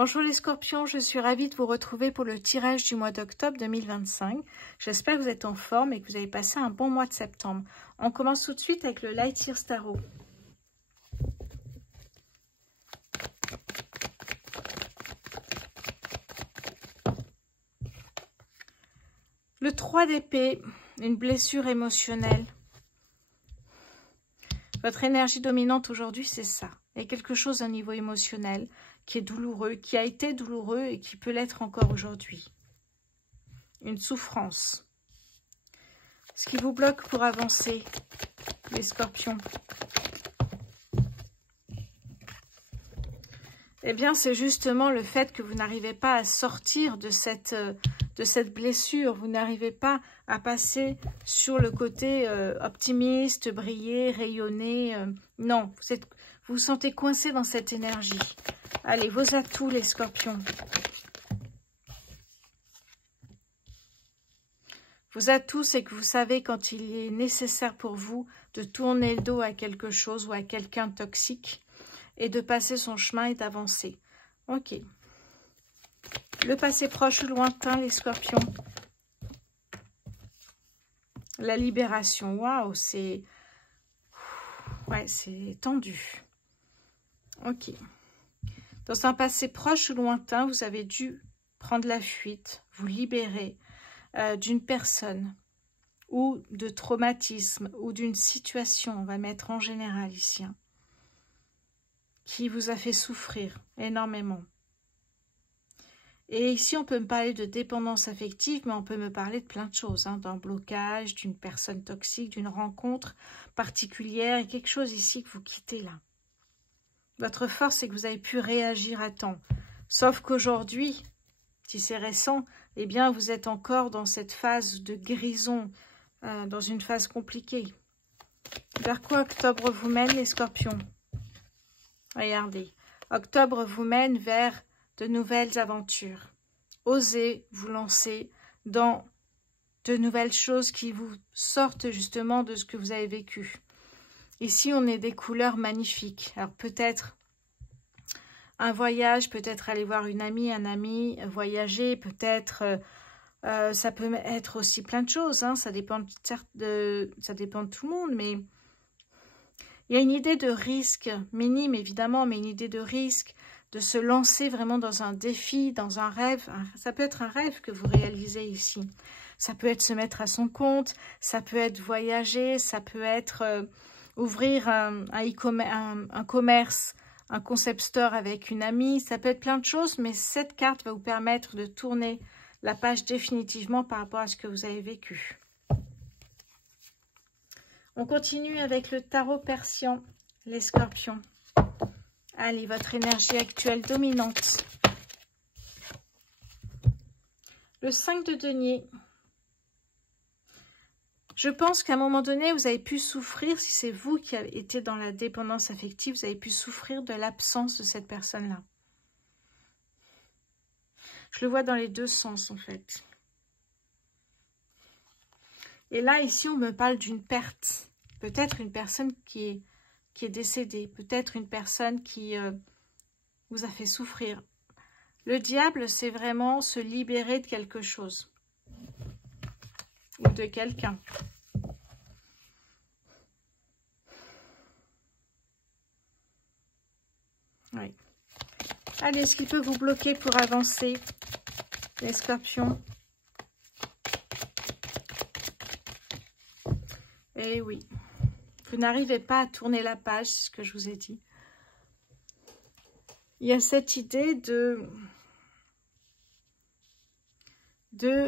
Bonjour les scorpions, je suis ravie de vous retrouver pour le tirage du mois d'octobre 2025. J'espère que vous êtes en forme et que vous avez passé un bon mois de septembre. On commence tout de suite avec le Light Years Tarot. Le 3 d'épée, une blessure émotionnelle. Votre énergie dominante aujourd'hui, c'est ça. Il y a quelque chose à un niveau émotionnel qui est douloureux, qui a été douloureux et qui peut l'être encore aujourd'hui. Une souffrance. Ce qui vous bloque pour avancer, les scorpions. Eh bien, c'est justement le fait que vous n'arrivez pas à sortir de cette blessure. Vous n'arrivez pas à passer sur le côté optimiste, briller, rayonner. Non, vous vous sentez coincé dans cette énergie. Allez, vos atouts, les scorpions. Vos atouts, c'est que vous savez quand il est nécessaire pour vous de tourner le dos à quelque chose ou à quelqu'un de toxique et de passer son chemin et d'avancer. Ok. Le passé proche ou lointain, les scorpions. La libération. Waouh, c'est... Ouais, c'est tendu. Ok. Dans un passé proche ou lointain, vous avez dû prendre la fuite, vous libérer d'une personne ou de traumatisme ou d'une situation, on va mettre en général ici, hein, qui vous a fait souffrir énormément. Et ici, on peut me parler de dépendance affective, mais on peut me parler de plein de choses, hein, d'un blocage, d'une personne toxique, d'une rencontre particulière, et quelque chose ici que vous quittez là. Votre force, c'est que vous avez pu réagir à temps. Sauf qu'aujourd'hui, si c'est récent, eh bien, vous êtes encore dans cette phase de guérison, dans une phase compliquée. Vers quoi octobre vous mène, les scorpions? Regardez, octobre vous mène vers de nouvelles aventures. Osez vous lancer dans de nouvelles choses qui vous sortent justement de ce que vous avez vécu. Ici, on est des couleurs magnifiques. Alors peut-être un voyage, peut-être aller voir une amie, un ami, voyager, peut-être... ça peut être aussi plein de choses, hein, ça dépend ça dépend de tout le monde, mais il y a une idée de risque, minime évidemment, mais une idée de risque, de se lancer vraiment dans un défi, dans un rêve. Ça peut être un rêve que vous réalisez ici. Ça peut être se mettre à son compte, ça peut être voyager, ça peut être ouvrir un commerce, un concept store avec une amie, ça peut être plein de choses, mais cette carte va vous permettre de tourner la page définitivement par rapport à ce que vous avez vécu. On continue avec le tarot persien, les scorpions. Allez, votre énergie actuelle dominante. Le 5 de denier. Je pense qu'à un moment donné, vous avez pu souffrir, si c'est vous qui avez été dans la dépendance affective, vous avez pu souffrir de l'absence de cette personne-là. Je le vois dans les deux sens, en fait. Et là, ici, on me parle d'une perte. Peut-être une personne qui est décédée. Peut-être une personne qui vous a fait souffrir. Le diable, c'est vraiment se libérer de quelque chose. Ou de quelqu'un. Oui. Allez, ce qui peut vous bloquer pour avancer, les scorpions? Eh oui. Vous n'arrivez pas à tourner la page, c'est ce que je vous ai dit. Il y a cette idée de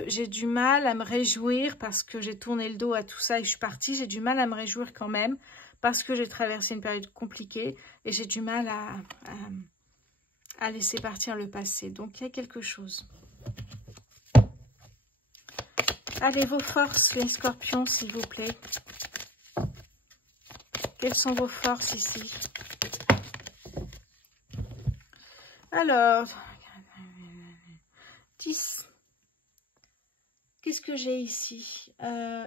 j'ai du mal à me réjouir parce que j'ai tourné le dos à tout ça et je suis partie. J'ai du mal à me réjouir quand même parce que j'ai traversé une période compliquée et j'ai du mal à laisser partir le passé. Donc, il y a quelque chose. Allez, vos forces, les scorpions, s'il vous plaît. Quelles sont vos forces ici? Alors, 10. Qu'est-ce que j'ai ici?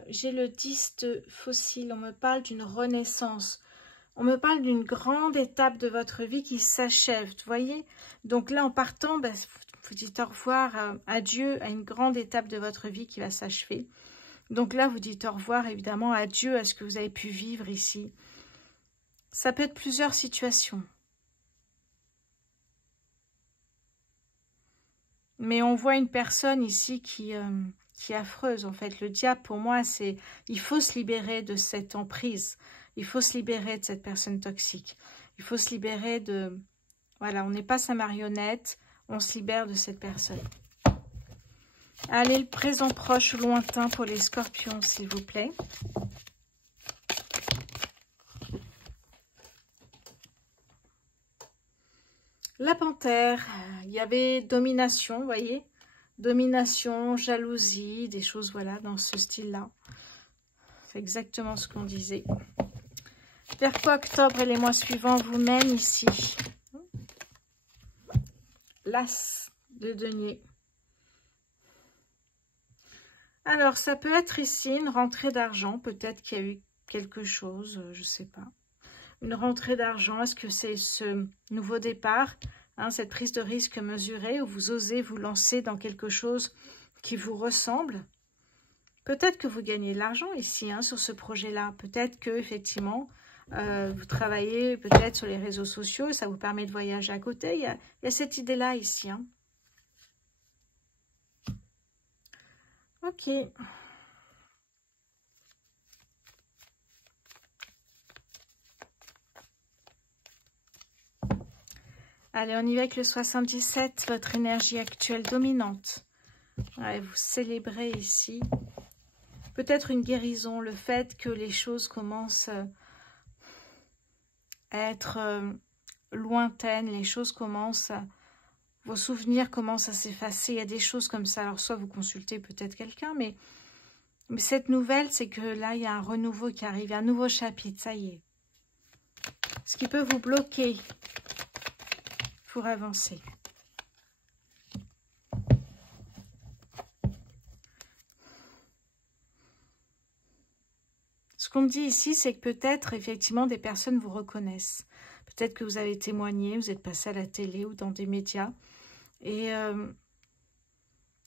J'ai le 10 de fossile. On me parle d'une renaissance. On me parle d'une grande étape de votre vie qui s'achève, vous voyez. Donc là, en partant, ben, vous dites au revoir, adieu à une grande étape de votre vie qui va s'achever. Donc là, vous dites au revoir, évidemment, adieu à ce que vous avez pu vivre ici. Ça peut être plusieurs situations. Mais on voit une personne ici qui est affreuse, en fait. Le diable, pour moi, c'est... Il faut se libérer de cette emprise. Il faut se libérer de cette personne toxique. Il faut se libérer de... Voilà, on n'est pas sa marionnette. On se libère de cette personne. Allez, le présent proche ou lointain pour les scorpions, s'il vous plaît. La panthère, il y avait domination, vous voyez, domination, jalousie, des choses, voilà, dans ce style-là. C'est exactement ce qu'on disait. Vers quoi octobre et les mois suivants vous mènent ici? L'as de denier. Alors, ça peut être ici une rentrée d'argent. Peut-être qu'il y a eu quelque chose, je ne sais pas. Une rentrée d'argent, est-ce que c'est ce nouveau départ, hein, cette prise de risque mesurée, où vous osez vous lancer dans quelque chose qui vous ressemble? Peut-être que vous gagnez de l'argent ici, hein, sur ce projet-là. Peut-être que effectivement, vous travaillez peut-être sur les réseaux sociaux et ça vous permet de voyager à côté. Il y a cette idée-là ici. Hein. Ok. Allez, on y va avec le 77, votre énergie actuelle dominante. Ouais, vous célébrez ici. Peut-être une guérison, le fait que les choses commencent à être lointaines, les choses commencent, vos souvenirs commencent à s'effacer. Il y a des choses comme ça. Alors, soit vous consultez peut-être quelqu'un, mais cette nouvelle, c'est que là, il y a un renouveau qui arrive, un nouveau chapitre, ça y est. Ce qui peut vous bloquer pour avancer. Ce qu'on me dit ici, c'est que peut-être, effectivement, des personnes vous reconnaissent. Peut-être que vous avez témoigné, vous êtes passé à la télé ou dans des médias. Et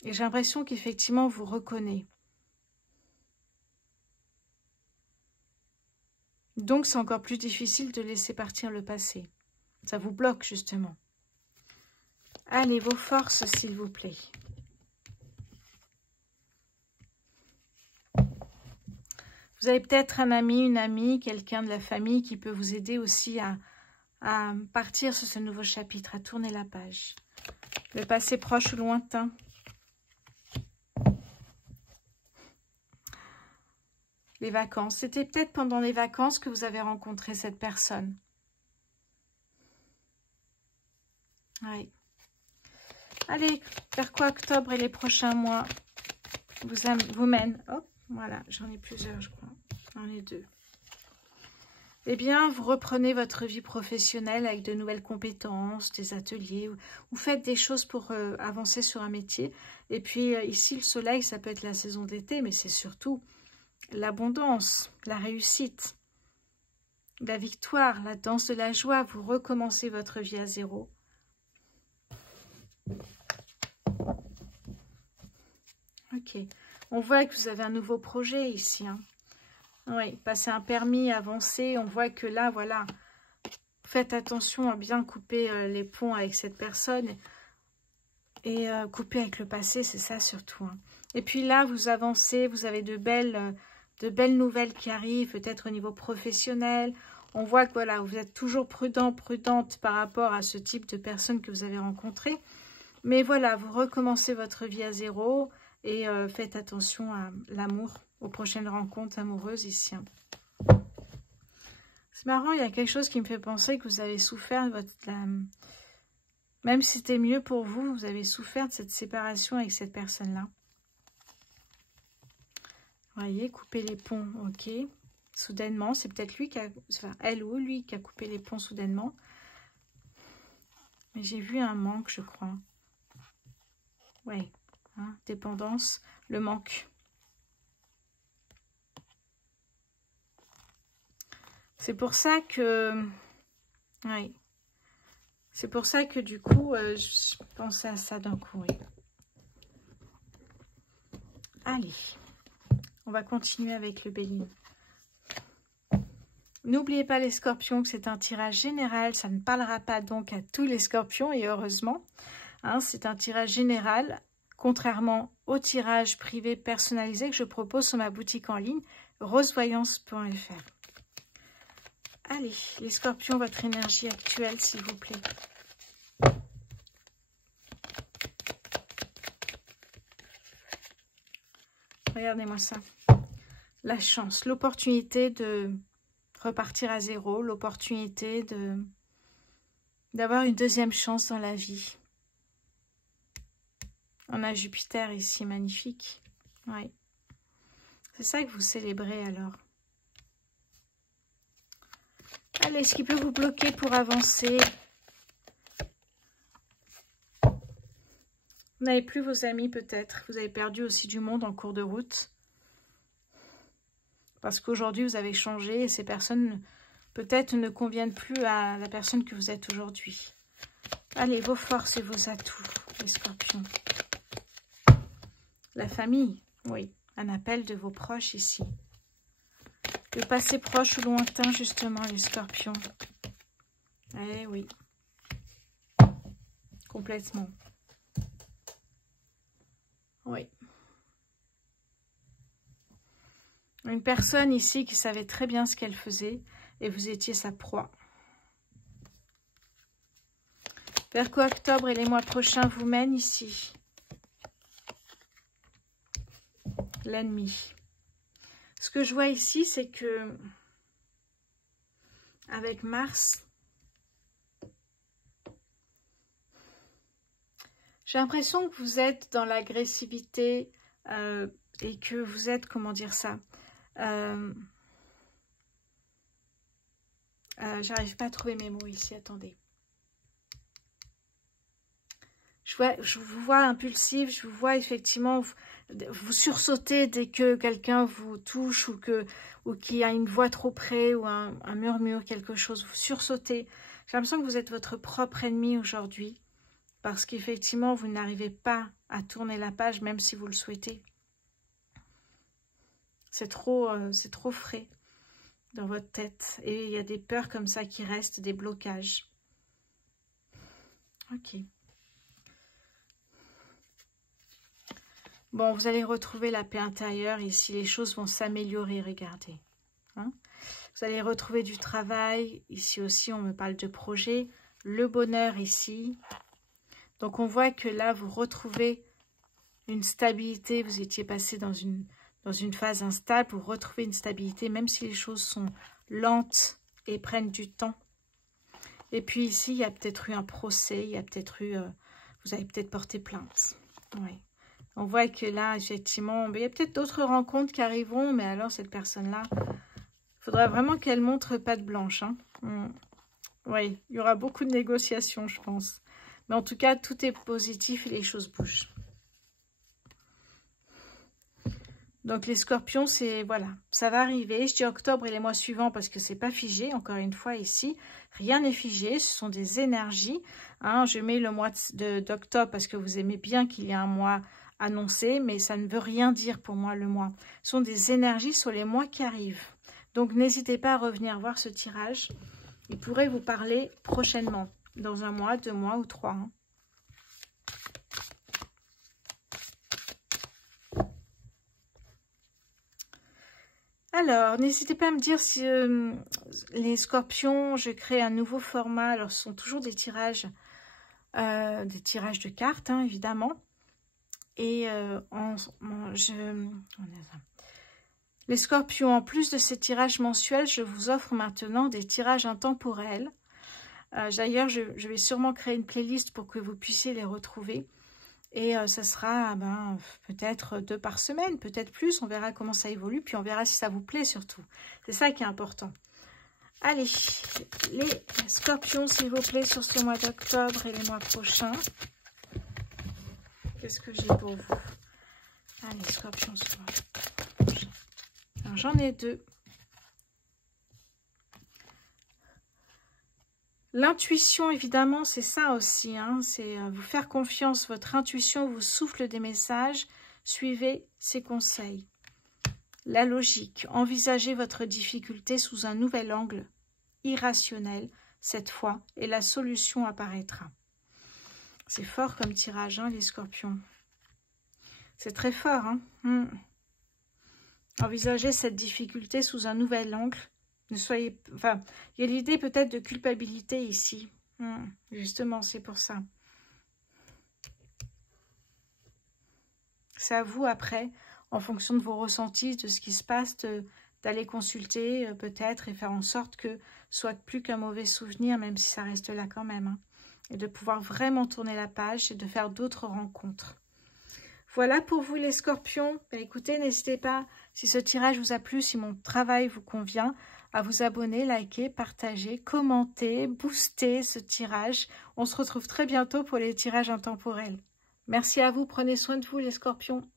j'ai l'impression qu'effectivement, on vous reconnaît. Donc, c'est encore plus difficile de laisser partir le passé. Ça vous bloque, justement. Allez, vos forces, s'il vous plaît. Vous avez peut-être un ami, une amie, quelqu'un de la famille qui peut vous aider aussi à partir sur ce nouveau chapitre, à tourner la page. Le passé proche ou lointain. Les vacances. C'était peut-être pendant les vacances que vous avez rencontré cette personne. Oui. Allez, vers quoi octobre et les prochains mois vous mènent? Hop, voilà, j'en ai plusieurs, je crois. J'en ai 2. Eh bien, vous reprenez votre vie professionnelle avec de nouvelles compétences, des ateliers. Vous faites des choses pour avancer sur un métier. Et puis, ici, le soleil, ça peut être la saison d'été, mais c'est surtout l'abondance, la réussite, la victoire, la danse de la joie. Vous recommencez votre vie à zéro. Ok. On voit que vous avez un nouveau projet ici. Hein. Oui, passer un permis, avancer. On voit que là, voilà, faites attention à bien couper les ponts avec cette personne. Et couper avec le passé, c'est ça surtout. Hein. Et puis là, vous avancez, vous avez de belles nouvelles qui arrivent, peut-être au niveau professionnel. On voit que voilà, vous êtes toujours prudent, prudente par rapport à ce type de personnes que vous avez rencontrées. Mais voilà, vous recommencez votre vie à zéro et faites attention à l'amour, aux prochaines rencontres amoureuses ici. C'est marrant, il y a quelque chose qui me fait penser que vous avez souffert de même si c'était mieux pour vous, vous avez souffert de cette séparation avec cette personne-là. Vous voyez, couper les ponts, ok. Soudainement, c'est peut-être lui qui a, enfin, elle ou lui qui a coupé les ponts soudainement. Mais j'ai vu un manque, je crois. Oui, hein, dépendance, le manque. C'est pour ça que... Oui. C'est pour ça que du coup, je pensais à ça d'un coup, oui. Allez, on va continuer avec le Bélier. N'oubliez pas les scorpions que c'est un tirage général, ça ne parlera pas donc à tous les scorpions et heureusement. Hein, c'est un tirage général, contrairement au tirage privé personnalisé que je propose sur ma boutique en ligne, rosevoyance.fr. Allez, les scorpions, votre énergie actuelle, s'il vous plaît. Regardez-moi ça. La chance, l'opportunité de repartir à zéro, l'opportunité d'avoir une deuxième chance dans la vie. On a Jupiter ici, magnifique. Oui. C'est ça que vous célébrez alors. Allez, ce qui peut vous bloquer pour avancer. Vous n'avez plus vos amis peut-être. Vous avez perdu aussi du monde en cours de route. Parce qu'aujourd'hui, vous avez changé et ces personnes peut-être ne conviennent plus à la personne que vous êtes aujourd'hui. Allez, vos forces et vos atouts, les scorpions. La famille, oui. Un appel de vos proches ici. Le passé proche ou lointain, justement, les scorpions. Eh oui. Complètement. Oui. Une personne ici qui savait très bien ce qu'elle faisait et vous étiez sa proie. Vers quoi octobre et les mois prochains vous mènent ici? L'ennemi. Ce que je vois ici, c'est que avec Mars, j'ai l'impression que vous êtes dans l'agressivité et que vous êtes, comment dire ça, j'arrive pas à trouver mes mots ici, attendez. Je vous vois impulsif, je vous vois effectivement vous sursauter dès que quelqu'un vous touche ou qu'il y a une voix trop près ou un murmure, quelque chose, vous sursautez. J'ai l'impression que vous êtes votre propre ennemi aujourd'hui parce qu'effectivement vous n'arrivez pas à tourner la page même si vous le souhaitez. C'est trop frais dans votre tête et il y a des peurs comme ça qui restent, des blocages. Ok. Bon, vous allez retrouver la paix intérieure ici, les choses vont s'améliorer, regardez. Hein? Vous allez retrouver du travail, ici aussi on me parle de projet, le bonheur ici. Donc on voit que là vous retrouvez une stabilité, vous étiez passé dans une phase instable, vous retrouvez une stabilité, même si les choses sont lentes et prennent du temps. Et puis ici, il y a peut-être eu un procès, il y a peut-être eu, vous avez peut-être porté plainte. Oui. On voit que là, effectivement, il y a peut-être d'autres rencontres qui arriveront, mais alors cette personne-là, il faudra vraiment qu'elle montre patte blanche. Hein. Oui, il y aura beaucoup de négociations, je pense. Mais en tout cas, tout est positif et les choses bougent. Donc les scorpions, c'est voilà, ça va arriver. Je dis octobre et les mois suivants parce que c'est pas figé. Encore une fois ici, rien n'est figé. Ce sont des énergies. Hein, je mets le mois d'octobre parce que vous aimez bien qu'il y ait un mois annoncé, mais ça ne veut rien dire pour moi le mois. Ce sont des énergies sur les mois qui arrivent. Donc n'hésitez pas à revenir voir ce tirage. Il pourrait vous parler prochainement, dans 1 mois, 2 mois ou 3. Hein. Alors, n'hésitez pas à me dire si les scorpions, je crée un nouveau format. Alors, ce sont toujours des tirages de cartes, hein, évidemment. Et les scorpions, en plus de ces tirages mensuels, je vous offre maintenant des tirages intemporels. D'ailleurs, je vais sûrement créer une playlist pour que vous puissiez les retrouver. Et ça sera peut-être 2 par semaine, peut-être plus. On verra comment ça évolue, puis on verra si ça vous plaît surtout. C'est ça qui est important. Allez, les scorpions, s'il vous plaît, sur ce mois d'octobre et les mois prochains. Qu'est-ce que j'ai pour vous? Allez, scorpions, sur le mois prochain. Alors, j'en ai 2. L'intuition, évidemment, c'est ça aussi, hein, c'est vous faire confiance. Votre intuition vous souffle des messages. Suivez ses conseils. La logique. Envisagez votre difficulté sous un nouvel angle, irrationnel cette fois, et la solution apparaîtra. C'est fort comme tirage, hein, les scorpions. C'est très fort. Hein. Envisagez cette difficulté sous un nouvel angle. Ne soyez, enfin, il y a l'idée peut-être de culpabilité ici. Justement, c'est pour ça. C'est à vous après, en fonction de vos ressentis, de ce qui se passe, d'aller consulter peut-être et faire en sorte que ce soit plus qu'un mauvais souvenir, même si ça reste là quand même. Hein, et de pouvoir vraiment tourner la page et de faire d'autres rencontres. Voilà pour vous les scorpions. Écoutez, n'hésitez pas, si ce tirage vous a plu, si mon travail vous convient, à vous abonner, liker, partager, commenter, booster ce tirage. On se retrouve très bientôt pour les tirages intemporels. Merci à vous, prenez soin de vous les scorpions.